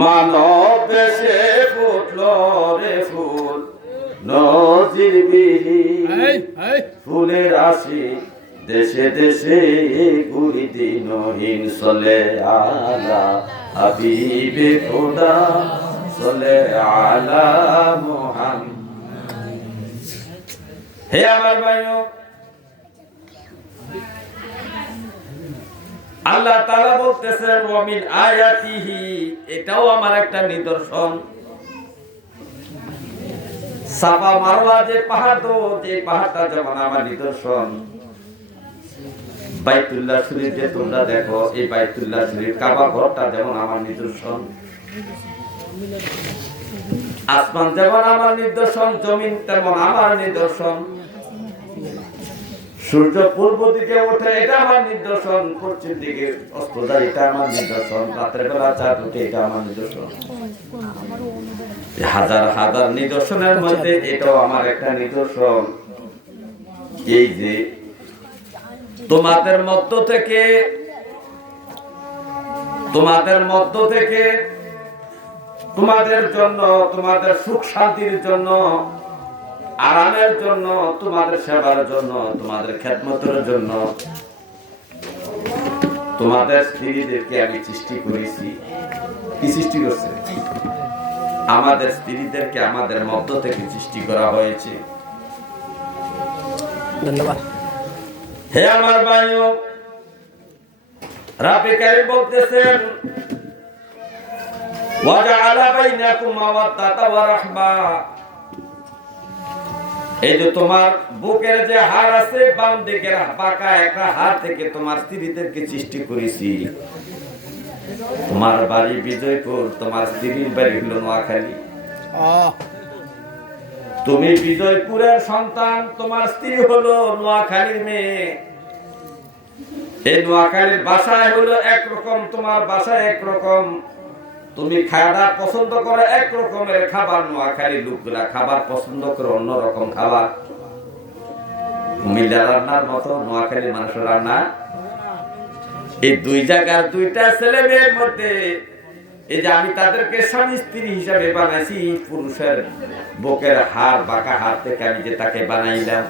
মানব দেশে ফুটল রে ফুল নজির এই ফুলের আসি দেশে দেশে গুলি দিনহীন চলে আলা। হাবিবে খোদা চলে আলা মোহাম হে আমার ভাইও আল্লাহ তাআলা বলতেছেন, ওয়ামিন আয়াতিহি, এটাও আমার একটা নিদর্শন। সাফা মারওয়া যে পাহাড় যে পাহাড়টা যেমন আমার নিদর্শন। বাইতুল্লাহ শরীফ যে তোমরা দেখো, এই বাইতুল্লাহ শরীফ কাবা ঘরটা যেমন আমার নিদর্শন। আসমান যেমন আমার নিদর্শন, জমিন তেমন আমার নিদর্শন। সূর্য পূর্ব দিকে ওঠে, এটা আমার নিদর্শন, পশ্চিম দিকে অস্ত যায়, এটা আমার নিদর্শন, রাতের বেলা চাঁদ উঠে এটা আমার নিদর্শন। হাজার হাজার নিদর্শনের মধ্যে এটাও আমার একটা নিদর্শন। এই যে, তোমাদের মধ্য থেকে, তোমাদের মধ্য থেকে তোমাদের জন্য, তোমাদের সুখ শান্তির জন্য আরামের জন্য তোমাদের সেবার জন্য তোমাদের খেদমতের জন্য। তোমাদের স্ত্রীদেরকে আমি সৃষ্টি করেছি। কি সৃষ্টি করছে? আমাদের স্ত্রীদেরকে আমাদের মধ্য থেকে সৃষ্টি করা হয়েছে। ধন্যবাদ। হে আমার ভাইও রাবে কারিম বলতেছেন ওয়াজআলা বাইনাকুম মাওয়াদ্দাতা ওয়া রাহমা। এই যে তোমার বুকের যে হাড় আছে বাম দিকের বাঁকা একটা হাড় থেকে তোমার স্ত্রীদেরকে সৃষ্টি করেছি। তোমার বাড়ি বিজয়পুর তোমার স্ত্রীর বাড়ি হলো নোয়াখালী। তুমি বিজয়পুরের সন্তান তোমার স্ত্রী হলো নোয়াখালীর মেয়ে। এই নোয়াখালীর বাসায় হলো একরকম তোমার বাসায় একরকম। তুমি খাওয়া পছন্দ করে এক রকমের খাবার, নোয়াখালী লোকগুলা খাবার পছন্দ করে অন্য রকম খাবার। কুমিল্লা রান্নার মতো, নোয়াখালী মানুষের রান্না। এই দুই জায়গার দুইটা ছেলে মেয়ের মধ্যে, এই যে আমি তাদেরকে স্বামী স্ত্রী হিসাবে বানাইছি, পুরুষের বুকের হাড়, বাঁকা হাড় থেকে আমি যে তাকে বানাইলাম।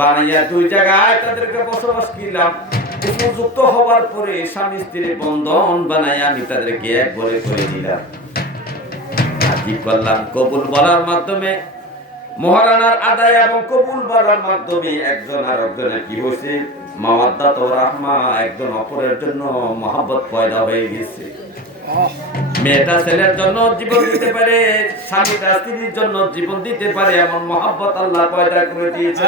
বানাইয়া দুই জায়গায় তাদেরকে বসবাস করলাম। উপযুক্ত হওয়ার পরে স্বামী স্ত্রীর বন্ধন বানাই আমি তাদেরকে এক বলে করে দিলাম। করলাম? কবুল বলার মাধ্যমে, মহারানার আদায় এবং কবুল বলার মাধ্যমে একজন আর একজনের কি হয়েছে? মাওয়াদ্দাত ও রাহমা একজন অপরের জন্য মহাব্বত পয়দা হয়ে গেছে। মেয়েটা ছেলের জন্য জীবন দিতে পারে, স্বামীটা স্ত্রীর জন্য জীবন দিতে পারে, এমন মহাব্বত আল্লাহ পয়দা করে দিয়েছে।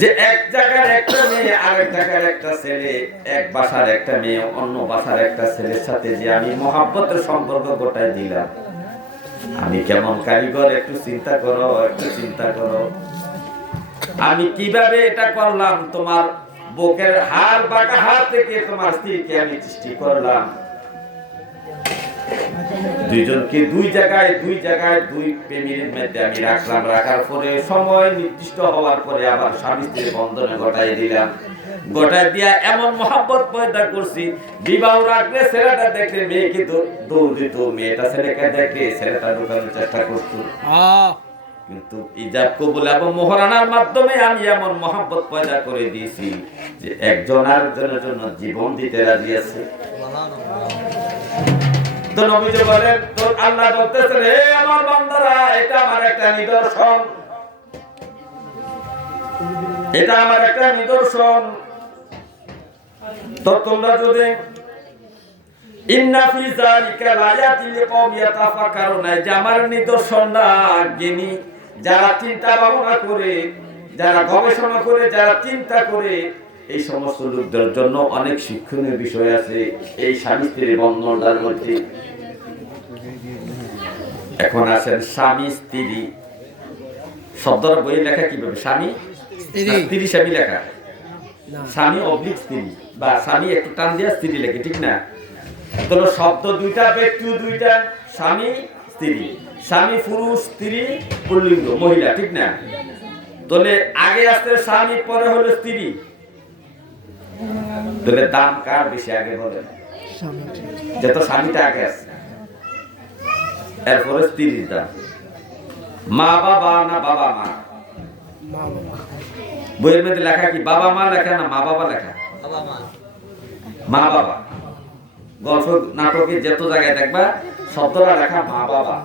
যে এক জায়গার একটা মেয়ে আরেক জায়গার একটা ছেলে, এক বাসার একটা মেয়ে, অন্য বাসার একটা ছেলের সাথে যে আমি মহাব্বতের সম্পর্ক গোটায় দিলাম। আমি কেমন কারিগর, একটু চিন্তা করো, একটু চিন্তা করো। আমি কীভাবে এটা করলাম? তোমার বুকের হাড় বাঁকা হাড় থেকে তোমার স্ত্রীকে আমি সৃষ্টি করলাম। দুইজনকে দুই জায়গায় দুই জায়গায় দুই প্রেমীর মধ্যে আমি রাখলাম। রাখার পরে সময় নির্দিষ্ট হওয়ার পরে আবার স্বামী স্ত্রীর বন্ধনে ঘটাই দিলাম। গোটায় দিয়া এমন মহাব্বত পয়দা করছি বিবাহ রাখলে ছেলেটা দেখলে মেয়েকে দৌড় দিত। মেয়েটা ছেলেকে দেখলে ছেলেটা ঢুকানোর চেষ্টা করতো। কিন্তু ইজাব কবুল এবং মহারানার মাধ্যমে আমি এমন মহাব্বত পয়দা করে দিয়েছি যে একজন আরেকজনের জন্য জীবন দিতে রাজি আছে। তো তো আল্লাহ আমার বান্দারা, এটা আমার একটা নিদর্শন। এটা আমার একটা নিদর্শন। তো তোমরা যদি, ইন্না ফি যালিকা যে আমার জ্ঞানী, যারা চিন্তা ভাবনা করে, যারা গবেষণা করে, যারা চিন্তা করে এই সমস্ত লোকদের জন্য অনেক শিক্ষণীয় বিষয় আছে এই স্বামী স্ত্রীর বন্ধনটার মধ্যে। এখন আছেন স্বামী স্ত্রী। শব্দর বই লেখা কীভাবে? স্বামী স্ত্রী। স্বামী লেখা। স্বামী অবলিক স্ত্রী বা স্বামী একটু টান দিয়ে স্ত্রী লেখে ঠিক না? তাহলে শব্দ দুইটা ব্যক্তি দুইটা স্বামী স্ত্রী। স্বামী পুরুষ স্ত্রী পুল্লিঙ্গ মহিলা ঠিক না? তাহলে আগে আসতে স্বামী পরে হলো স্ত্রী। তাহলে দাম কার বেশি আগে বলেন যত স্বামীটা আগে আছে। এরপরে স্ত্রীর দাম। মা বাবা না বাবা মা? বইয়ের মধ্যে লেখা কি বাবা মা লেখা না মা বাবা লেখা? মা বাবা। গল্প, নাটকে যত জায়গায় দেখবা, শব্দটা লেখা মা বাবা।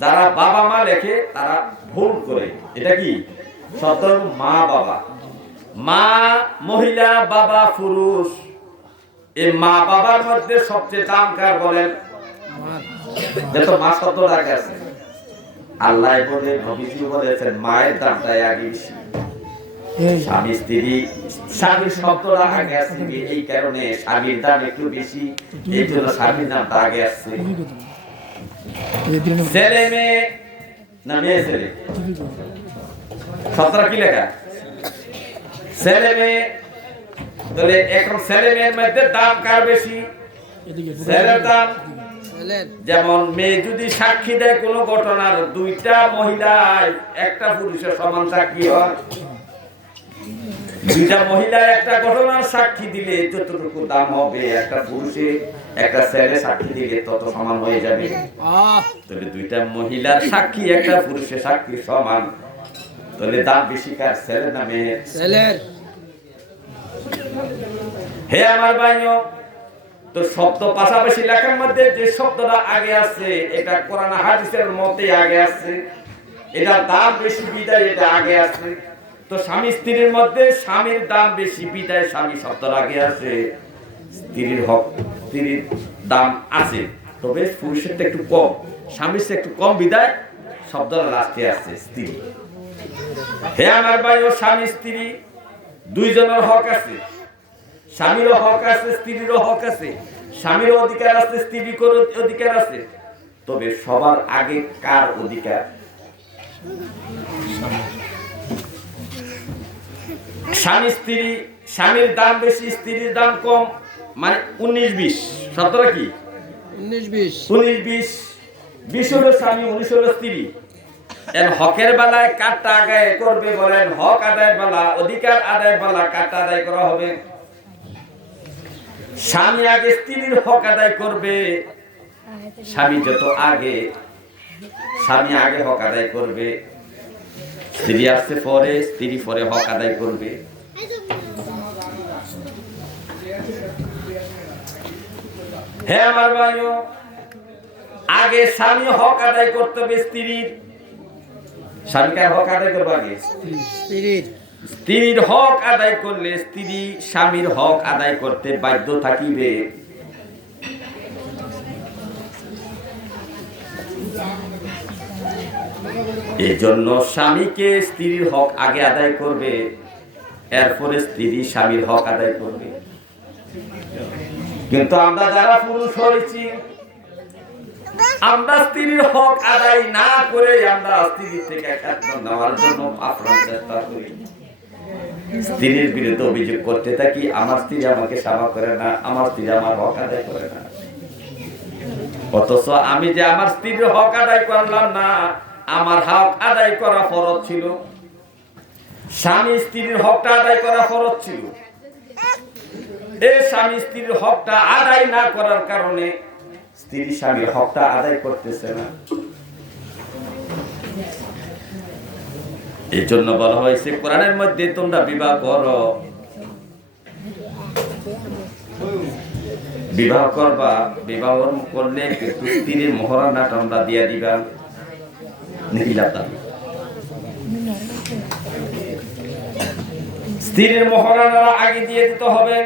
যারা বাবা মা লেখে, তারা ভুল করে। এটা কি? শব্দ মা বাবা। মা মহিলা বাবা পুরুষ। এই মা বাবার মধ্যে সবচেয়ে দাম কার বলেন? যত মা শব্দটা আগে আছে আল্লাহ বলে নবীজি বলেছেন মায়ের দামটাই আগে স্বামী স্ত্রী স্বামীর শব্দটা আগে আসছে এই কারণে স্বামীর দাম একটু বেশি এই জন্য স্বামীর দামটা আগে আসছে ছেলে মেয়ে না মেয়ে ছেলে? কি লেখা? ছেলে মেয়ে তাহলে এখন ছেলে মেয়ের মধ্যে দাম কার বেশি? ছেলের দাম? যেমন মেয়ে যদি সাক্ষী দেয় কোনো ঘটনার দুইটা মহিলা একটা পুরুষের সমান সাক্ষী হয়। দুইটা মহিলা একটা ঘটনার সাক্ষী দিলে যতটুকু দাম হবে একটা পুরুষে একটা ছেলে সাক্ষী দিলে তত সমান হয়ে যাবে। তাহলে দুইটা মহিলার সাক্ষী একটা পুরুষের সাক্ষী সমান। তাহলে দাম বেশি কার? ছেলে না মেয়ের? ছেলের হে আমার ভাইও তো শব্দ পাশাপাশি লেখার মধ্যে যে শব্দটা আগে আছে এটা কোরআন হাদিসের মতে আগে আছে এটা দাম বেশি বিদায় এটা আগে আছে। তো স্বামী স্ত্রীর মধ্যে স্বামীর দাম বেশি বিদায় স্বামী শব্দটা আগে আছে। স্ত্রীর হক স্ত্রীর দাম আছে। তবে পুরুষেরটা একটু কম স্বামীর একটু কম বিদায় শব্দটা লাস্টে আছে স্ত্রী হে আমার ভাই ও স্বামী স্ত্রী দুইজনের হক আছে। স্বামীরও হক আছে স্ত্রীরও হক আছে। স্বামীর অধিকার আছে স্ত্রীর অধিকার আছে। তবে সবার আগে কার অধিকার? স্বামী স্ত্রী স্বামীর দাম বেশি স্ত্রীর দাম কম মানে উনিশ বিশ। শব্দটা কি? উনিশ বিশ। উনিশ বিশ বিশ হলো স্বামী উনিশ হলো স্ত্রী। এর হকের বেলায় কাটটা আদায় করবে বলেন, হক আদায় বেলা, অধিকার আদায় বেলা কাটটা আদায় করা হবে। স্বামী আগে, স্ত্রীর হক আদায় করবে। স্বামী যত আগে, স্বামী আগে হক আদায় করবে। স্ত্রী আসছে পরে, স্ত্রী পরে হক আদায় করবে। হ্যাঁ আমার ভাইও, আগে স্বামী হক আদায় করতে হবে স্ত্রীর। স্বামীকে হক আদায় করব আগে স্ত্রীর। স্ত্রীর হক আদায় করলে স্ত্রী স্বামীর হক আদায় করতে বাধ্য থাকিবে। এজন্য স্বামীকে স্ত্রীর হক আগে আদায় করবে এরপরে স্ত্রী স্বামীর হক আদায় করবে। কিন্তু আমরা যারা পুরুষ হয়েছি আমরা স্ত্রীর হক আদায় না করে আমরা স্ত্রীর থেকে নেওয়ার জন্য চেষ্টা করি। স্ত্রীর বিরুদ্ধে অভিযোগ করতে থাকি, আমার স্ত্রী আমাকে সেবা করে না, আমার স্ত্রী আমার হক আদায় করে না। অথচ আমি যে আমার স্ত্রীর হক আদায় করলাম না, আমার হক আদায় করা ফরজ ছিল। স্বামী স্ত্রীর হকটা আদায় করা ফরজ ছিল। এই স্বামী স্ত্রীর হকটা আদায় না করার কারণে স্ত্রী স্বামীর হকটা আদায় করতেছে না। এই জন্য বলা হয়েছে, কোরআনের মধ্যে তোমরা বিবাহ করো। বিবাহ করবা, বিবাহ করলে স্ত্রীর মহারানাটা আমরা দিয়া দিবা। স্ত্রীর মহারানা আগে দিয়ে দিতে হবে।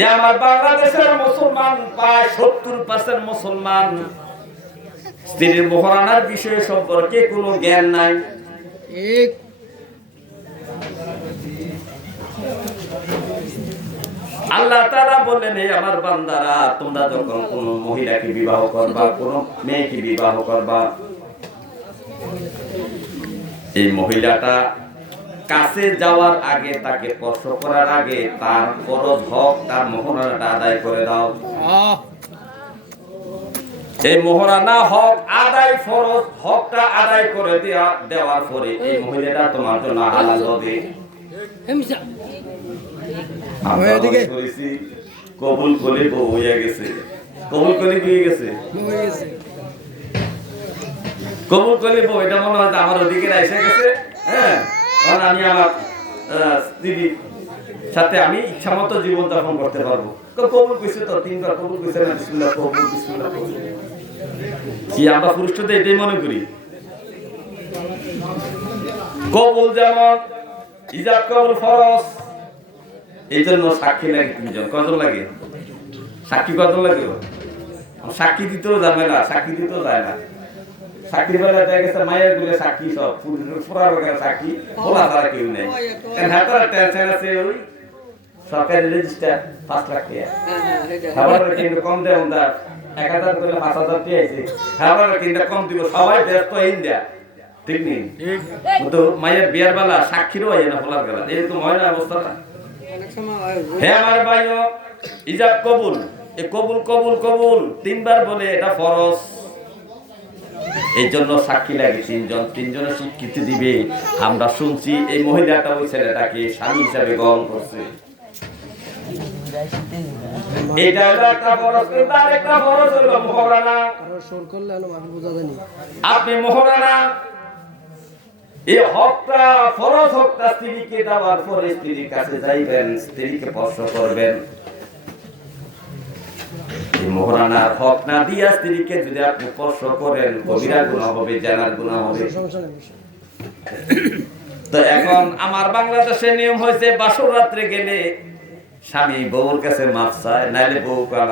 এ আমার বাংলাদেশের মুসলমান, প্রায় সত্তর পার্সেন্ট মুসলমান। স্ত্রীর মহারানার বিষয় সম্পর্কে কোনো জ্ঞান নাই। আল্লাহ তারা বললেন হে আমার বান্দারা, তোমরা যখন কোন মহিলাকে বিবাহ করবা, কোন মেয়েকে বিবাহ করবা, এই মহিলাটা কাছে যাওয়ার আগে তাকে স্পর্শ করার আগে তার ফরজ হক তার মোহরানাটা আদায় করে দাও। এই মোহরানা হক আদায় ফরজ হকটা আদায় করে দেওয়া দেওয়ার পরে এই মহিলাটা তোমার জন্য হালাল হবে। কবুল করে বউ হয়ে গেছে। কবুল করে বিয়ে গেছে? হয়ে গেছে। কবুল করে বউ এটা মনে হয় আমার ওদিকে এসে গেছে? হ্যাঁ। কারণ আমি আমার স্ত্রীর সাথে আমি ইচ্ছা মতো জীবন যাপন করতে পারব। কবুল কইছে তো, তিনবার কবুল কইছে না বিসমিল্লাহ, কবুল, বিসমিল্লাহ কি আমরা এটাই মনে করি। কবুল যেমন ইজাব কবুল ফরজ। এই জন্য সাক্ষী লাগে তিনজন। কজন লাগে? সাক্ষী কজন লাগে সাক্ষী দিতেও যাবে না, সাক্ষী দিতেও যায় না। সাক্ষীর বেলা দেখা গেছে মায়েরগুলো সাক্ষী সব পুরার বেলা সাক্ষী ওলা তারা কেউ নেই। হাতার টেনশন আছে ওই? সরকারি রেজিস্টার পাঁচ লাখ টাকা। হ্যাঁ হ্যাঁ খাবার কিন্তু কম দেয় ওন্দা এক হাজার করে পাঁচ হাজার দিয়ে আছে খাবার কিন্তু কম দিব। সবাই ব্যস্ত হইন ইন্ডিয়া। ঠিক নেই? তো মায়ের বিয়ার বেলা সাক্ষীরও হয় না ফলার বেলা। এরকম হয় না অবস্থাটা। হয় আমার ভাইও। ইজাব কবুল। এ কবুল কবুল কবুল। তিনবার বলে এটা ফরজ। এই জন্য সাক্ষী লাগে তিনজন। তিনজনের স্বীকৃতি দিবে। আমরা শুনছি এই মহিলাটা ওই ছেলেটাকে স্বামী হিসাবে গ্রহণ করছে। স্ত্রীকে দেওয়ার পরে স্ত্রীর কাছে যাইবেন, স্ত্রীকে স্পর্শ করবেন। এই মহারানার হক না দিয়া স্ত্রীকে যদি আপনি স্পর্শ করেন কবিরা গুণা হবে জানার গুণা হবে। তো এখন আমার বাংলাদেশের নিয়ম হয়েছে বাসর রাত্রে গেলে স্বামী বউর কাছে মাপ চায় নাইলে বউ কাল